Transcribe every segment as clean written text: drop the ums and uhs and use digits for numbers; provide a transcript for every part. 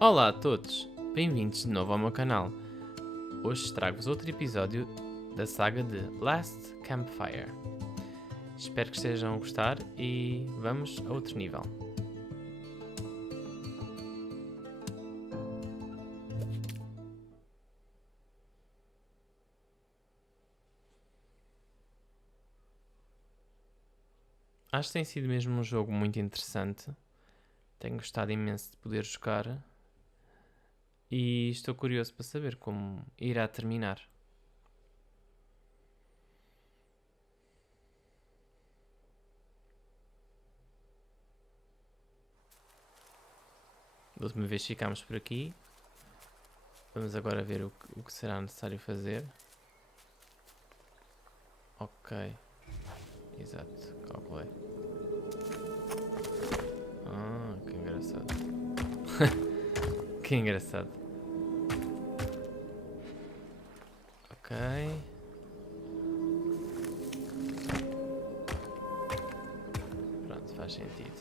Olá a todos, bem-vindos de novo ao meu canal. Hoje trago-vos outro episódio da saga de Last Campfire. Espero que estejam a gostar e vamos a outro nível. Acho que tem sido mesmo um jogo muito interessante. Tenho gostado imenso de poder jogar. E estou curioso para saber como irá terminar. Da última vez ficámos por aqui. Vamos agora ver o que será necessário fazer. Ok. Exato, calculei. Ah, que engraçado. Que engraçado. Ok. Pronto, faz sentido.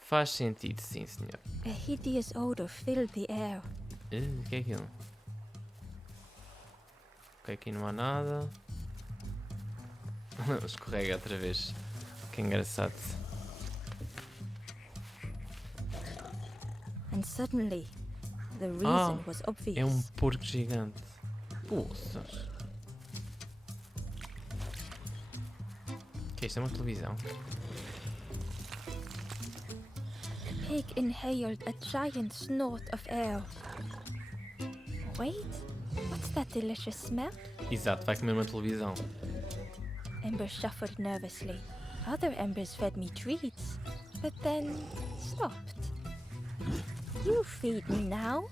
Faz sentido, sim, senhor. A hideous odor filled the air. O que é aquilo? Ok, aqui não há nada. Escorrega outra vez. Que engraçado. And suddenly, the reason was obvious. É um porco gigante. Poças. O que é isto? É uma televisão? The pig inhaled a giant snort of air. Wait, what's that delicious smell? Exato, vai comer uma televisão. Ember shuffled nervously. Other embers fed me treats, but then stopped. You feed me now?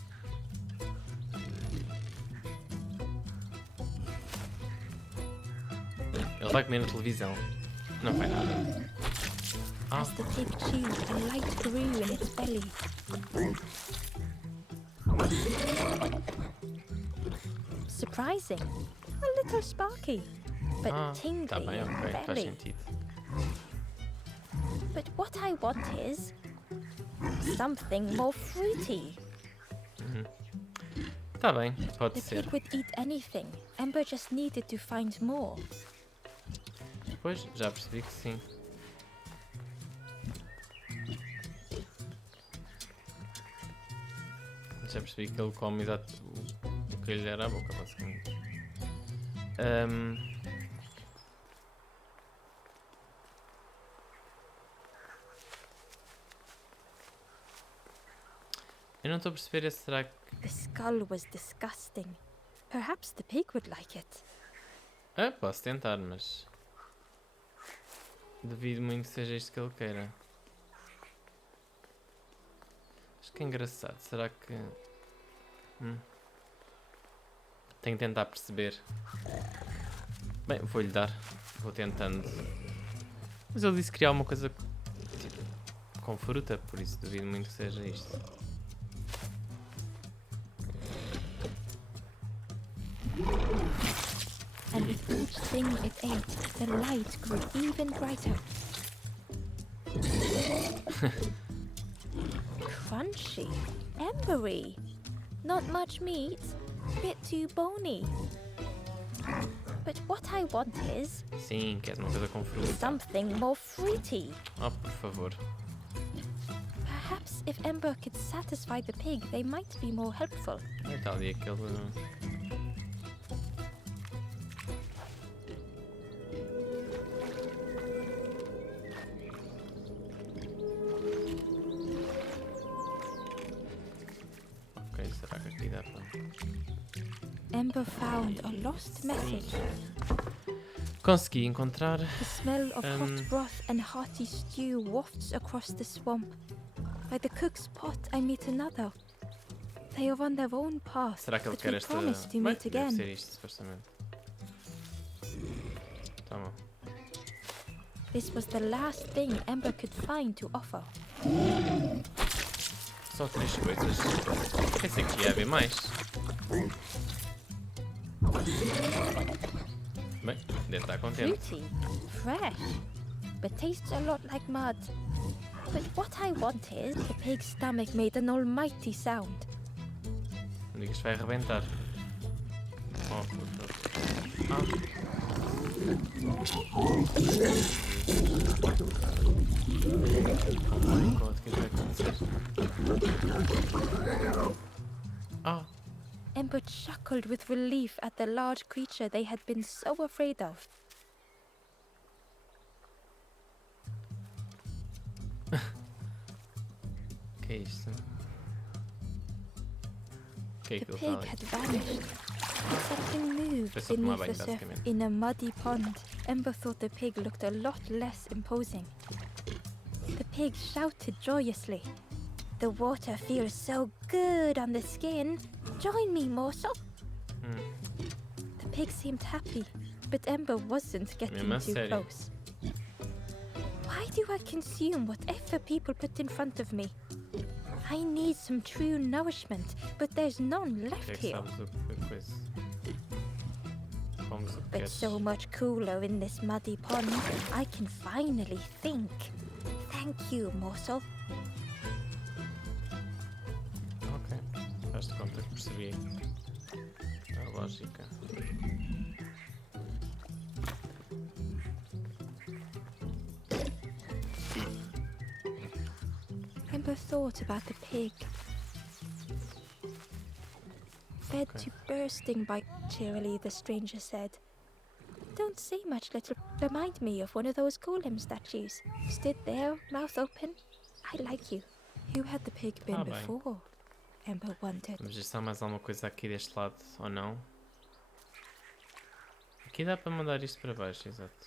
Ele vai comer na televisão. Não vai nada. As the pig chewed, a light grew in its belly. Surprising. A little sparky, but tingly Tá bem, in ok, the faz belly. sentido. But what I want is something more fruity. Tá bem, pode The ser. pig would eat anything. Ember just needed to find more. Pois, já percebi que sim. Já percebi que ele come exato o que lhe era a boca, basicamente. Eu não estou a perceber se será que... The skull was disgusting. Perhaps the pig would like it. Posso tentar, mas... Duvido muito que seja isto que ele queira. Acho que é engraçado. Será que... Tenho que tentar perceber. Bem, vou-lhe dar. Vou tentando. Mas ele disse que queria alguma coisa tipo, com fruta, por isso duvido muito que seja isto. And with each thing it ate, the light grew even brighter. Crunchy, embery, not much meat, bit too bony. But what I want is Sim, queres uma coisa com fruta. something more fruity. Oh, por favor. Perhaps if Ember could satisfy the pig, they might be more helpful. Está ali aquele... Ok, será que aqui dá para... Ember found a lost message. Consegui encontrar... The smell of hot broth and hearty stew wafts across the swamp. By the cook's pot, I meet another. They are on their own path, Será que ele but quer we esta... promise to Bem, meet deve again. ser isto, supostamente. Toma. This was the last thing Ember could find to offer. Só 3 coisas. Pensei que ia haver mais. Bem, deve estar contente. Fruity, fresh, but tastes a lot like mud. But what I want is the pig's stomach made an almighty sound. Não digas que vai arrebentar. Oh, puta. Oh my god, o que vai acontecer? Ah! Ember chuckled with relief at the large creature they had been so afraid of. Que é isto? O que é The aquilo que pig está had vanished. Something moved Foi só tomar beneath the banho, surface basicamente. in a muddy pond. Ember thought the pig looked a lot less imposing. The pig shouted joyously. The water feels so good on the skin. Join me, morsel. The pig seemed happy, but Ember wasn't getting Mesmo a too sério? close. Why do I consume whatever people put in front of me? I need some true nourishment, but there's none O que é left que here. sabes o que coisa? Comes o que But queres? so much cooler in this muddy pond, I can finally think. Thank you, morsel. Ok. Faz-te conta que percebi a lógica. Ember thought about the pig. Fed Okay. to bursting by cheerily, the stranger said. Don't say much, little. Remind me of one of those golem statues. Stood there, mouth open. I like you. Who had the pig been Ah, bem. before? Ember wondered. Vamos ver se há mais alguma coisa aqui deste lado ou não. Aqui dá para mandar isto para baixo, exato.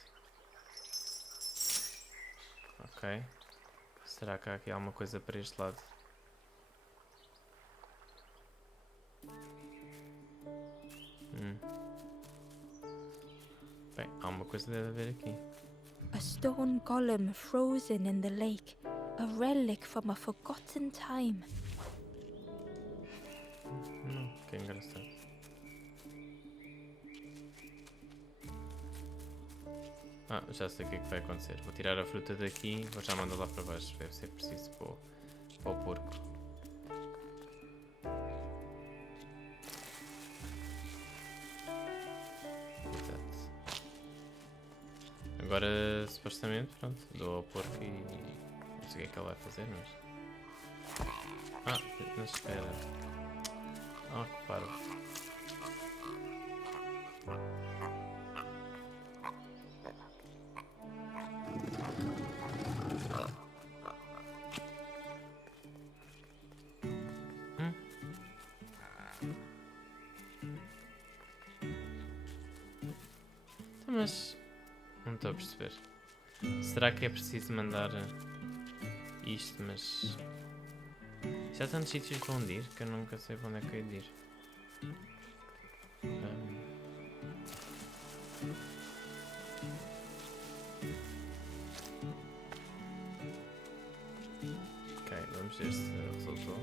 Ok. Será que há aqui alguma coisa para este lado? Bem, há uma coisa deve haver aqui. A stone golem frozen in the lake. A relic from a forgotten time. Que engraçado. Ah, já sei o que é que vai acontecer. Vou tirar a fruta daqui e vou já mandar lá para baixo. Deve ser preciso para o porco. Exato. Agora, supostamente, pronto, dou ao porco e não sei o que é que ele vai fazer, mas... Ah, mas espera. Ah, que parvo. Mas não estou a perceber. Será que é preciso mandar isto, mas já há tantos sítios para onde ir que eu nunca sei para onde é que eu hei de ir. Ok, vamos ver se resultou.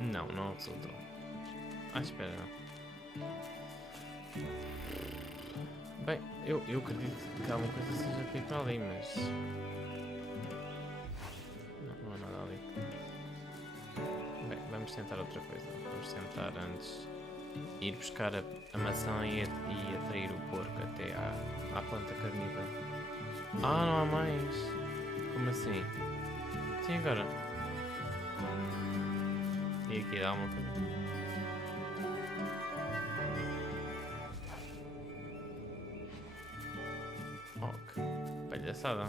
Não, não resultou. Ah, espera, não. Bem, eu acredito que alguma coisa seja feita ali, mas... Não há nada ali. Bem, vamos tentar outra coisa. Vamos tentar antes ir buscar a maçã e atrair o porco até à planta carnívora. Ah, não há mais! Como assim? Sim, agora. E aqui dá uma coisa. Oh, que palhaçada.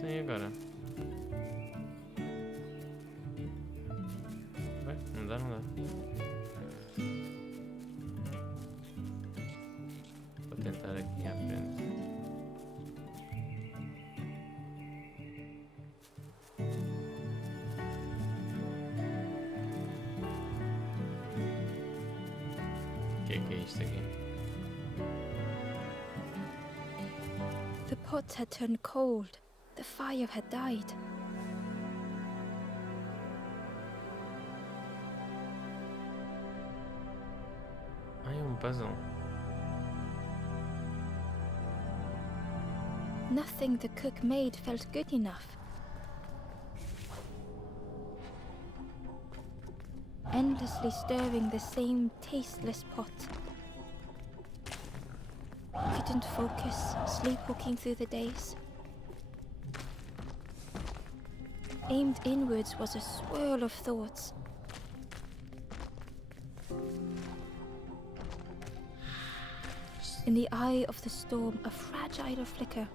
Tem agora. Bem, não dá, não dá. Vou tentar aqui à frente. O que é isto aqui? The pot had turned cold. The fire had died. puzzle. Nothing the cook made felt good enough. Endlessly stirring the same tasteless pot. Couldn't focus, sleepwalking through the days. Aimed inwards was a swirl of thoughts. In the eye of the storm, a fragile flicker.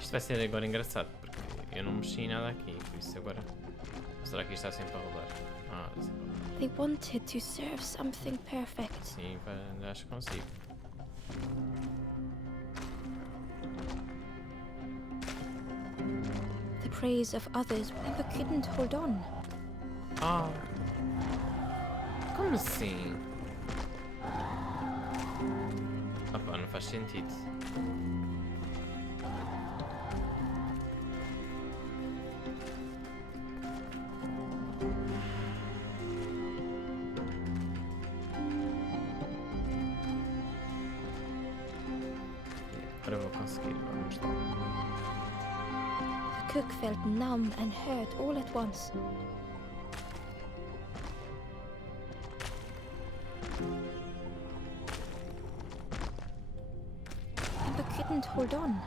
Isto vai ser agora engraçado, porque eu não mexi em nada aqui, por isso agora... Será que isto está sempre a rodar? Ah, They wanted to serve something perfect. sim, acho que consigo. The praise of others, but couldn't hold on. Ah! Como assim? Opa, não faz sentido. Agora vou conseguir, vamos lá. The cook felt numb and hurt all at once. But couldn't hold on.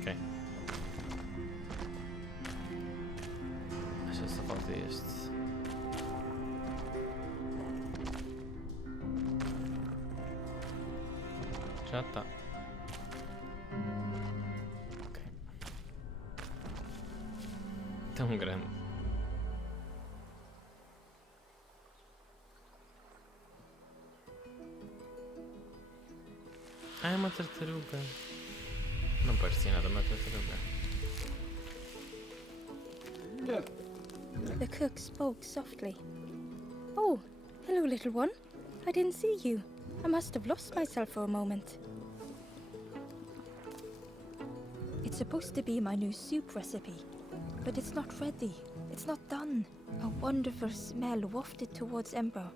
Ok. Acho que só falta este. Já está. Ok. Tão grande. Ah, é uma tartaruga. Não parecia nada uma tartaruga. The cook spoke softly. Oh, hello, little one. I didn't see you. I must have lost myself for a moment. It's supposed to be my new soup recipe, but it's not ready. It's not done. A wonderful smell wafted towards Ember.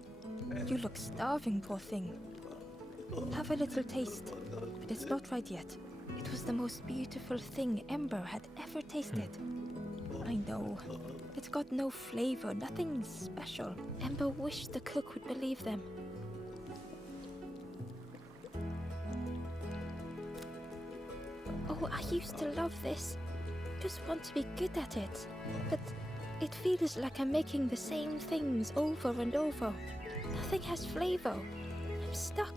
You look starving, poor thing. Have a little taste, but it's not right yet. It was the most beautiful thing Ember had ever tasted. I know. It's got no flavor, nothing special. Ember wished the cook would believe them. Oh, I used to love this. Just want to be good at it. But it feels like I'm making the same things over and over. Nothing has flavor. I'm stuck.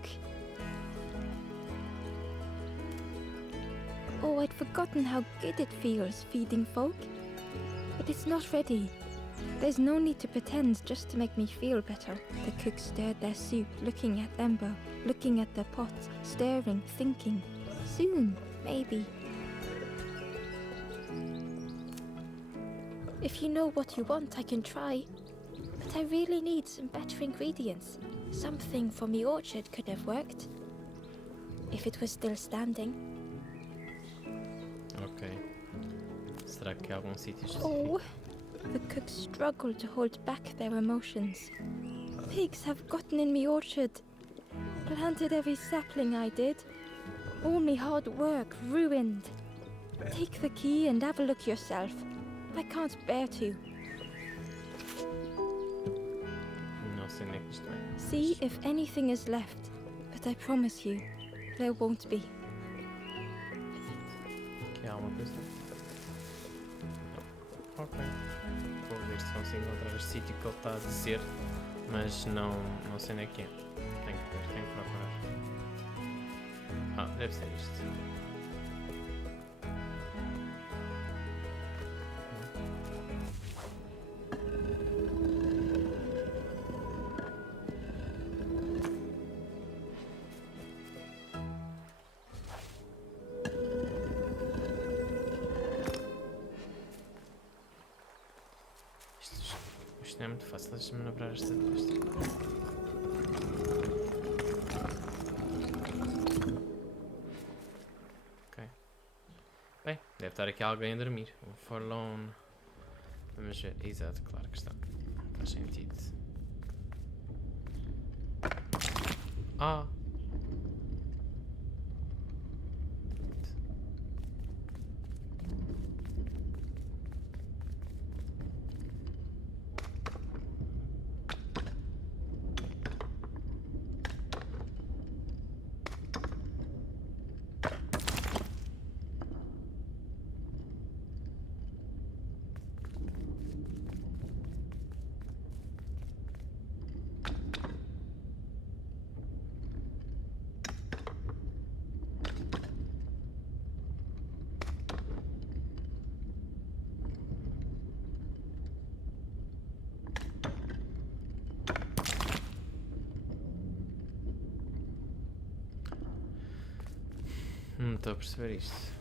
Oh, I'd forgotten how good it feels feeding folk. But it's not ready. There's no need to pretend just to make me feel better. The cook stirred their soup, looking at Ember, looking at the pot, stirring, thinking. Soon, maybe. If you know what you want, I can try. But I really need some better ingredients. Something from the orchard could have worked. If it was still standing. Ok. Será que há algum sítio Oh, the cook struggled to hold back their emotions. Pigs have gotten in me orchard. Planted every sapling I did. All me hard work ruined. Take the key and have a look yourself. I can't bear to. Não sei onde é que isto vai. See if anything is left, but I promise you, there won't be. Aqui há alguma coisa? Não. Ok. Vou ver se consigo encontrar este sítio que ele está a dizer, mas não sei onde é que é. Tenho que ver, tenho que procurar. Ah, deve ser isto. Isto não é muito fácil, deixa-me manobrar esta. Ok. Bem, deve estar aqui alguém a dormir. Um forlorn. Vamos ver. Exato, claro que está. Faz sentido. Ah! Não estou a perceber isto.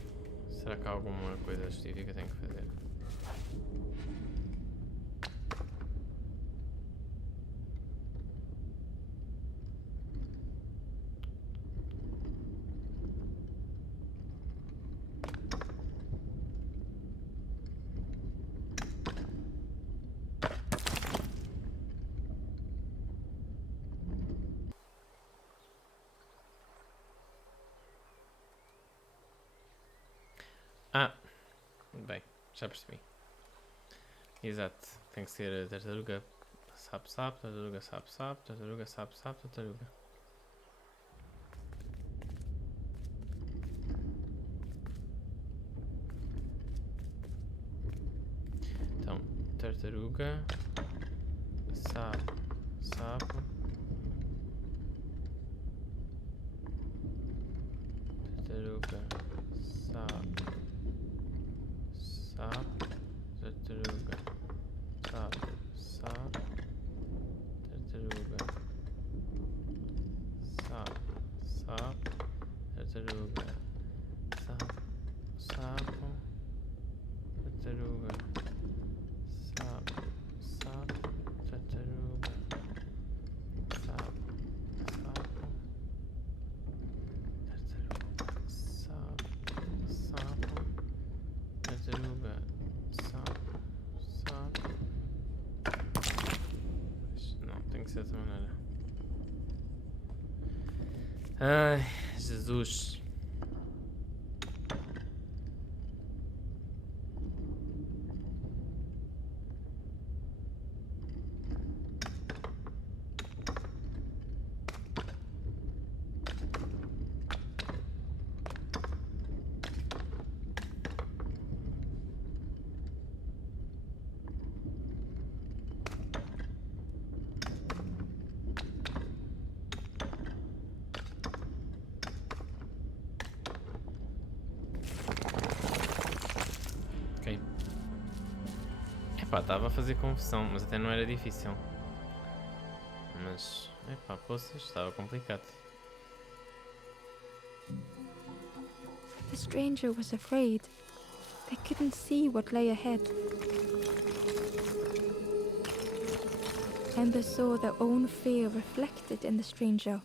Será que há alguma coisa específica que tenho que fazer? Ah! Bem, já percebi. Exato. Tem que ser a tartaruga sapo, tartaruga sapo, tartaruga sapo, tartaruga. Então, tartaruga sapo, tartaruga sapo, tartaruga sapo, tartaruga sapo, tartaruga sapo, tartaruga sapo, tartaruga sapo, tartaruga sapo. Não, tem que ser dessa maneira. Ai, Jesus. Ok. Epá, estava a fazer confusão, mas até não era difícil. Mas, epá, poças, estava complicado. The stranger was afraid. They couldn't see what lay ahead. Ember saw their own fear reflected in the stranger.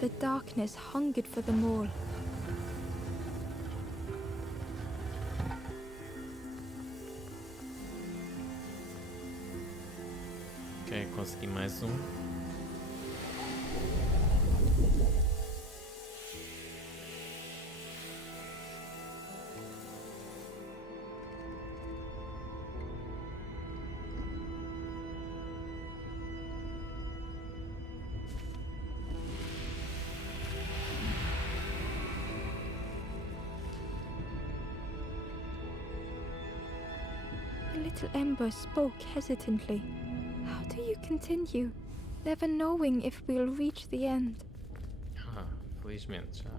The darkness hungered for them all. Ok, consegui mais um. The little ember spoke hesitantly. How do you continue, never knowing if we'll reach the end? Ah, felizmente já.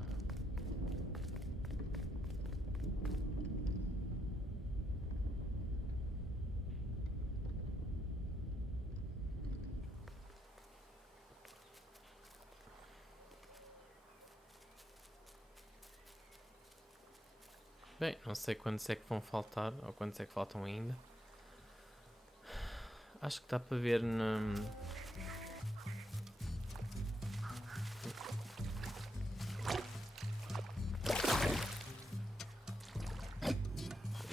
Bem, não sei quantos é que vão faltar, ou quantos é que faltam ainda. Acho que dá para ver na...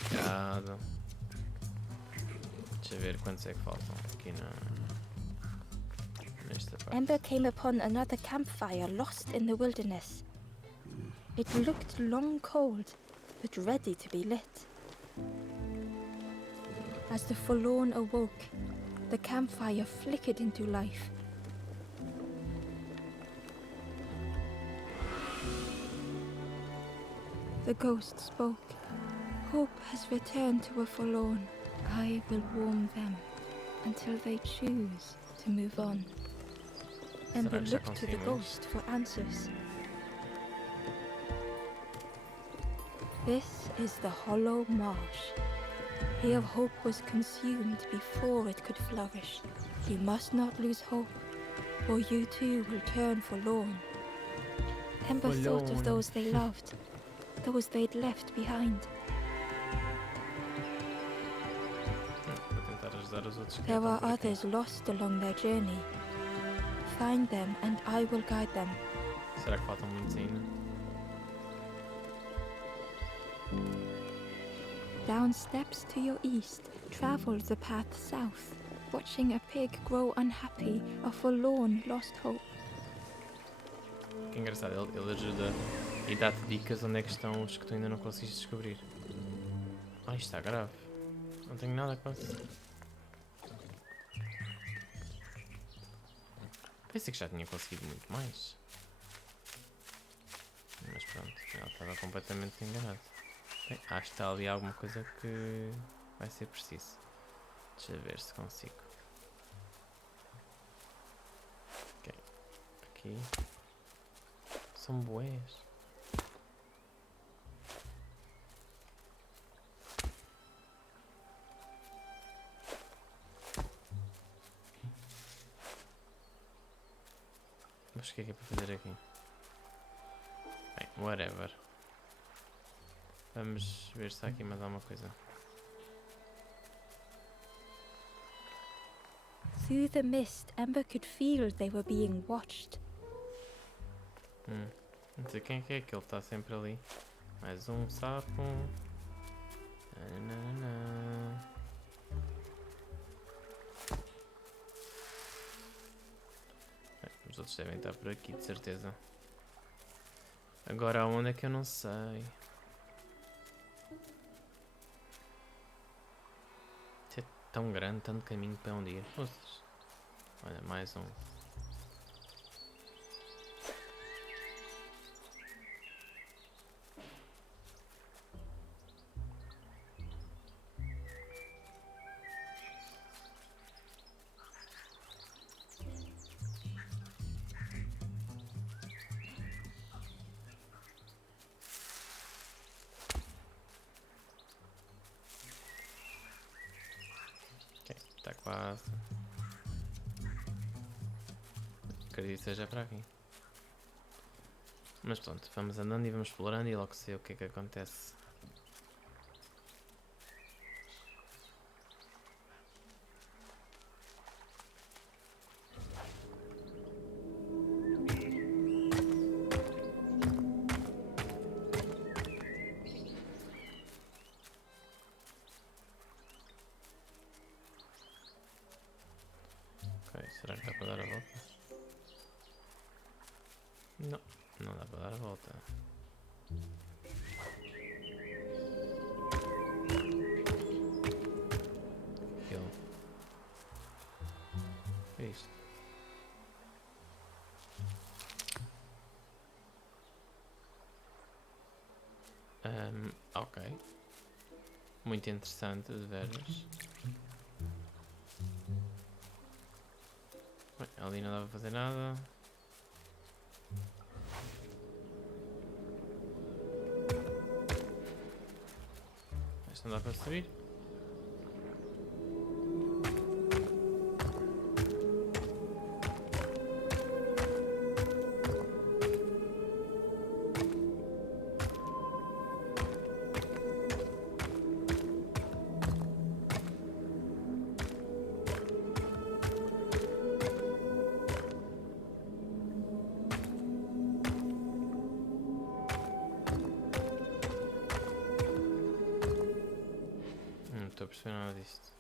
Obrigado. Deixa eu ver quantos é que faltam aqui nesta parte. Ember came upon another campfire lost in the wilderness. It looked long cold, but ready to be lit. As the forlorn awoke, the campfire flickered into life. The ghost spoke. Hope has returned to a forlorn. I will warm them until they choose to move on. Ember looked to the ghost for answers. This is the hollow marsh. Here hope was consumed before it could flourish. You must not lose hope, or you too will turn forlorn. Ember thought of those they loved, those they'd left behind. There are others lost along their journey. Find them and I will guide them. Será que faltam muitos ainda? Down steps to your east, travel the path south, watching a pig grow unhappy, a forlorn lost hope. Que engraçado, ele ajuda e dá-te dicas onde é que estão os que tu ainda não conseguiste descobrir. Ah, isto está grave. Não tenho nada quase. Pensei que já tinha conseguido muito mais. Mas pronto, ela estava completamente enganada. Bem, acho que está ali alguma coisa que vai ser preciso. Deixa eu ver se consigo. Ok. Aqui. São bués. Mas o que é para fazer aqui? Bem, whatever. Vamos ver se há aqui mais alguma coisa. Through the mist, Ember could feel they were being watched. Não sei quem é que ele está sempre ali. Mais um sapo. Nananana. Bem, os outros devem estar por aqui, de certeza. Agora aonde é que eu não sei? Isto é tão grande, tanto caminho para onde ir. Olha, mais um. Está quase. Acredito que seja para aqui. Mas pronto, vamos andando e vamos explorando e logo sei o que é que acontece. Não, não dá para dar a volta. Ele. É isto. Ok. Muito interessante, de veras. Bem, ali não dá para fazer nada. Este não dá para subir. Não estou a perceber nada disto.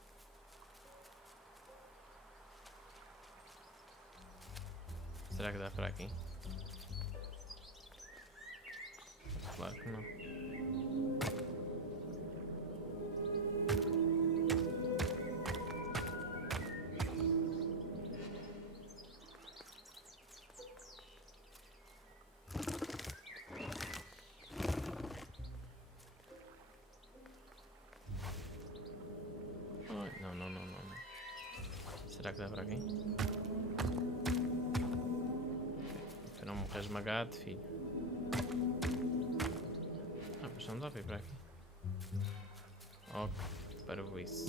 Será que dá para aqui? Claro que não. Ai, não, não, não, não, não. Será que dá para aqui? Para não morrer esmagado, filho. Ah, mas não dá para ir para aqui. Ok, para isso.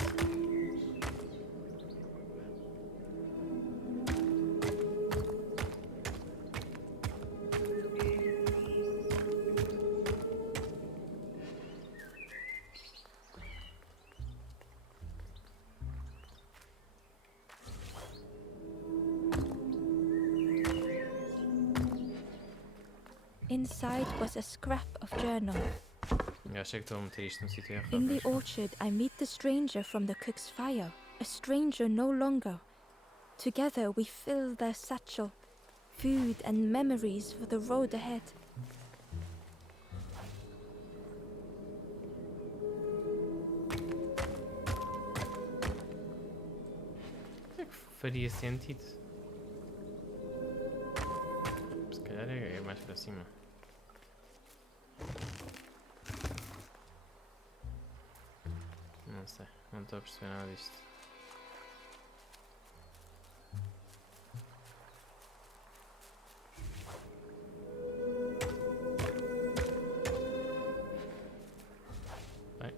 Inside was a scrap of journal. Eu achei que estou a meter isto no sítio errado. In the orchard, I meet the stranger from the cook's fire. A stranger no longer. Together we fill their satchel. Food and memories for the road ahead. Faria sentido. Se calhar é mais para cima. Não sei, não estou a perceber nada disto. Bem,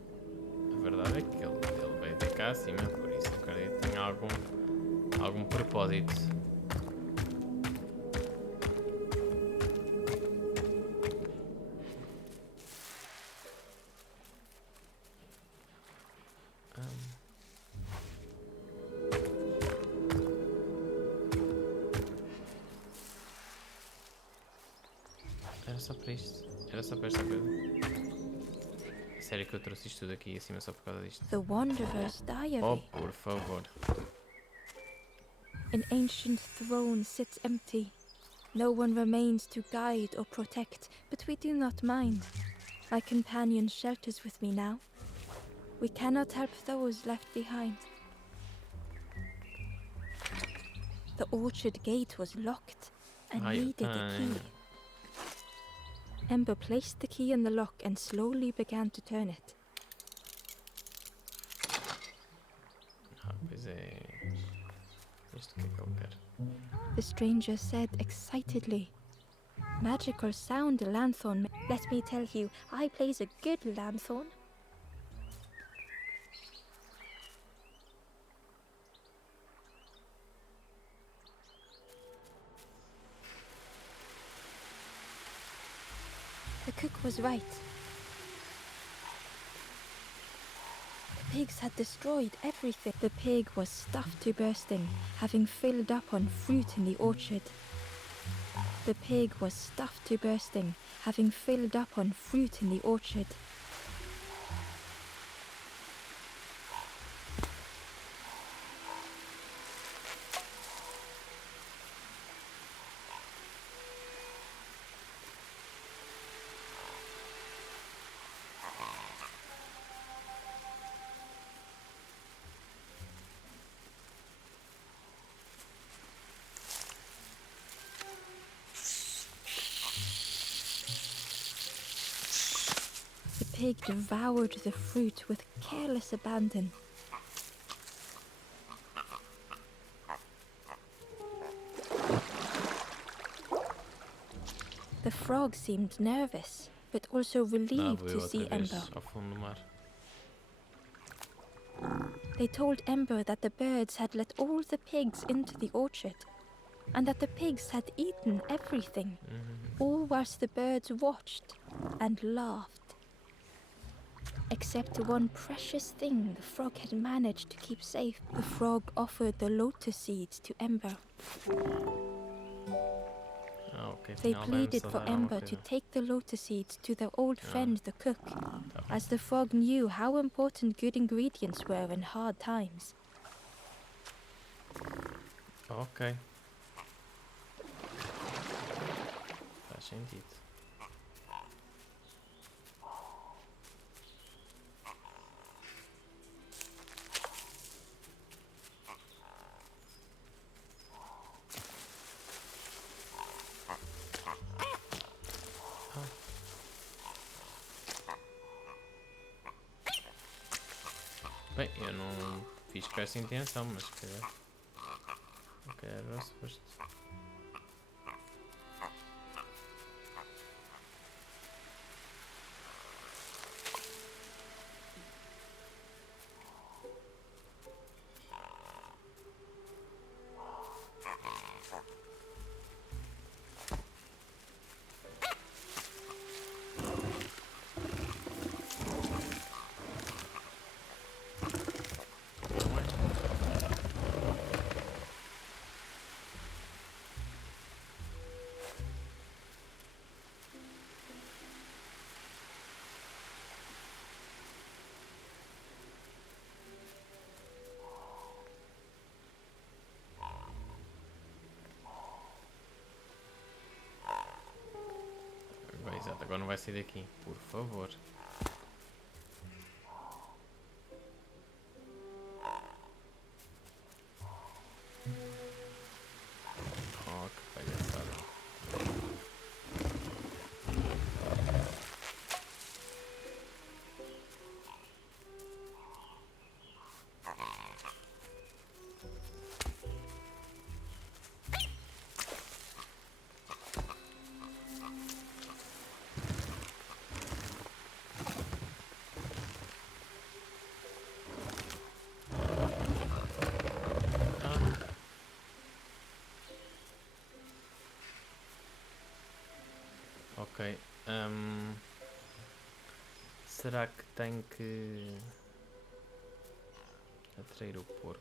a verdade é que ele veio até cá acima, por isso acredito que tem algum propósito. Era só para isto. Era só para esta coisa. Sério que eu trouxe isto tudo aqui acima só por causa disto? The Wanderer's Diary. Oh, por favor. An ancient throne sits empty. No one remains to guide or protect, but we do not mind. My companion shelters with me now. We cannot help those left behind. The orchard gate was locked and needed a key. Ember placed the key in the lock and slowly began to turn it. Ah, pois é. Isto que é que ele quer? The stranger said excitedly. Magical sound lanthorn. Let me tell you, I plays a good lanthorn. The cook was right. The pigs had destroyed everything. The pig was stuffed to bursting, having filled up on fruit in the orchard. The pig was stuffed to bursting, having filled up on fruit in the orchard. pig devoured the fruit with careless abandon. The frog seemed nervous, but also relieved vou eu to outra see vez Ember. ao fundo do mar. They told Ember that the birds had let all the pigs into the orchard, and that the pigs had eaten everything, all whilst the birds watched and laughed. Except one precious thing the frog had managed to keep safe. The frog offered the lotus seeds to Ember. Ok, They afinal vai-me pleaded só for dar alguma Ember to coisa. take the lotus seeds to their old friend the cook, Tá bom. as the frog knew how important good ingredients were in hard times. Ok. Faz sentido. Bem, eu não fiz com essa intenção, mas se calhar. Ok, era suposto. Bem, exato, agora não vai sair daqui, por favor. Oh, que palhaçada. Ok. Será que tenho que atrair o porco?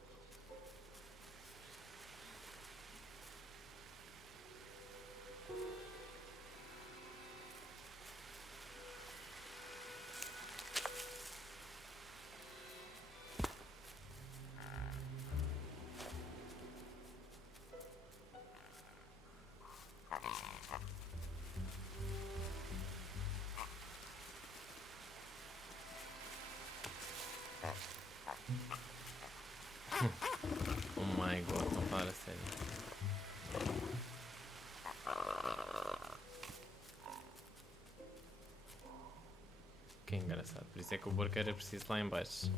Oh my god, não para, sério. Que engraçado, por isso é que o porco era preciso lá em baixo.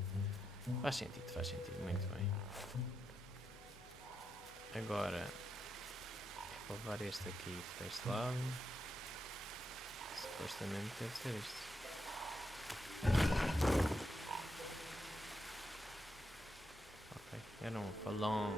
Faz sentido, muito bem. Agora é para levar este aqui para este lado. Supostamente deve ser este. Ok, era um falão.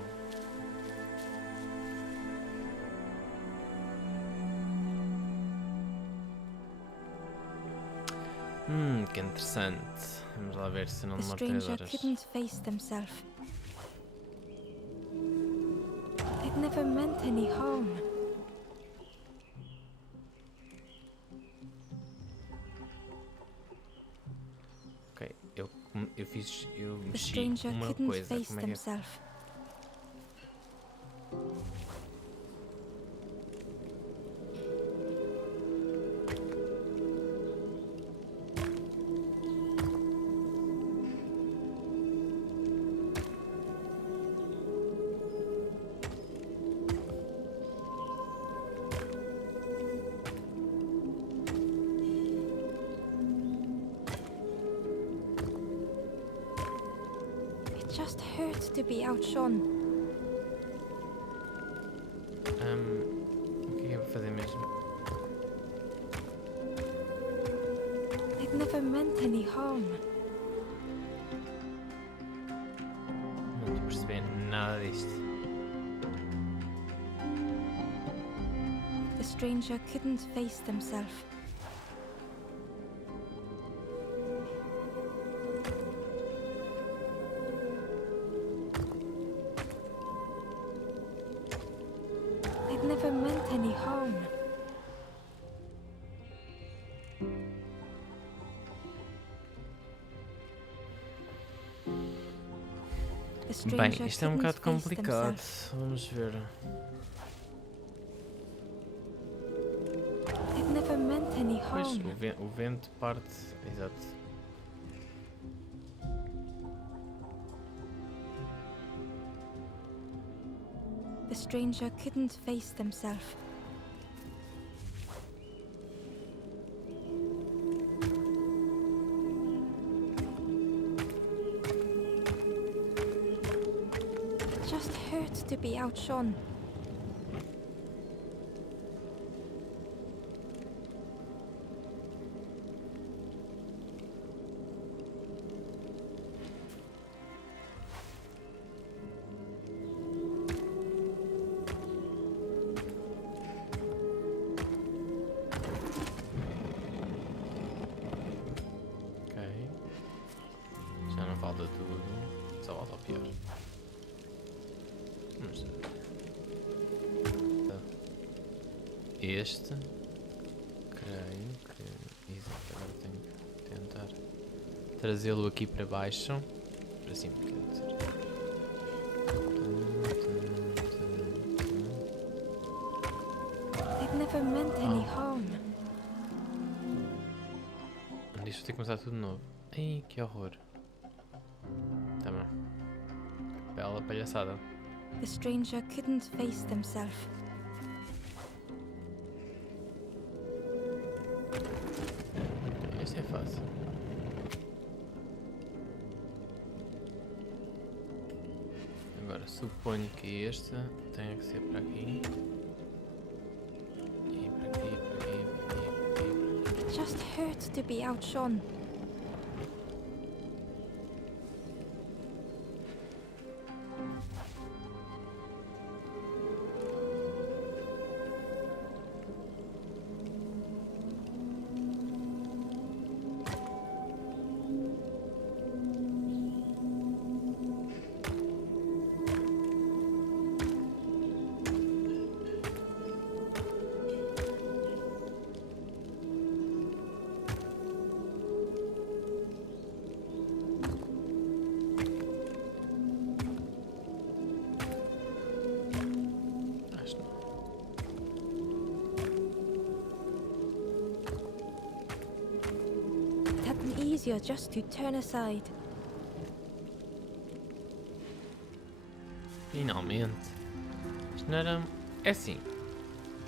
Que interessante. Vamos lá ver se não The demora 3 stranger horas. couldn't face themselves. They'd never meant any harm. Ok, eu The mexi stranger uma couldn't coisa. face Como é que é? themselves. hurt to be outshone. O que é que eu vou fazer mesmo? It never meant any harm. Não estou a perceber nada disto. The stranger couldn't face themselves. It never meant any harm. The Bem, stranger isto é um couldn't bocado face complicado. themselves. Vamos ver. It never meant any Pois, harm. o vento parte. Exato. The stranger couldn't face themselves. It just hurts to be outshone. Ok. Já não falta tudo. Só volta ao pior. Vamos ver. Tá. Este. Creio que. Exato, agora tenho que tentar trazê-lo aqui para baixo. Para cima, quer dizer. It never meant any harm. Isto vou ter que começar tudo de novo. Ai, que horror. Tá bom. Bela palhaçada. The stranger couldn't face themselves. Este é fácil. Agora suponho que este tenha que ser para aqui. E para aqui, para aqui, para aqui, para aqui. It just hurts to be outshone. Acho que não. It had been easier just to turn aside. Finalmente. Isto não era. É assim.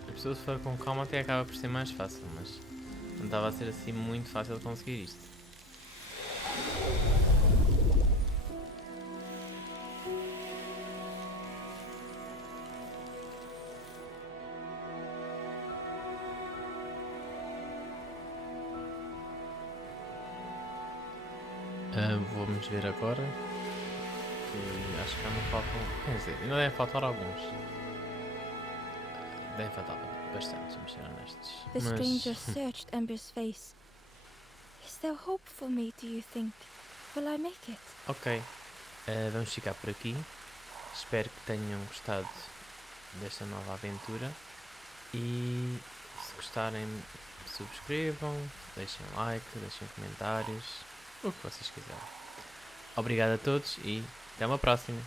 A pessoa se for com calma até acaba por ser mais fácil, mas não estava a ser assim muito fácil de conseguir isto. Vamos ver agora. Que acho que já não faltam. Quer dizer, ainda devem faltar alguns. Devem faltar bastantes, vamos ser honestos. The Mas stranger searched Ember's face. Is there hope for me, do you think? Will I make it? ok. Vamos ficar por aqui. Espero que tenham gostado desta nova aventura. E se gostarem, subscrevam, deixem like, deixem comentários, o que vocês quiserem. Obrigado a todos e até uma próxima.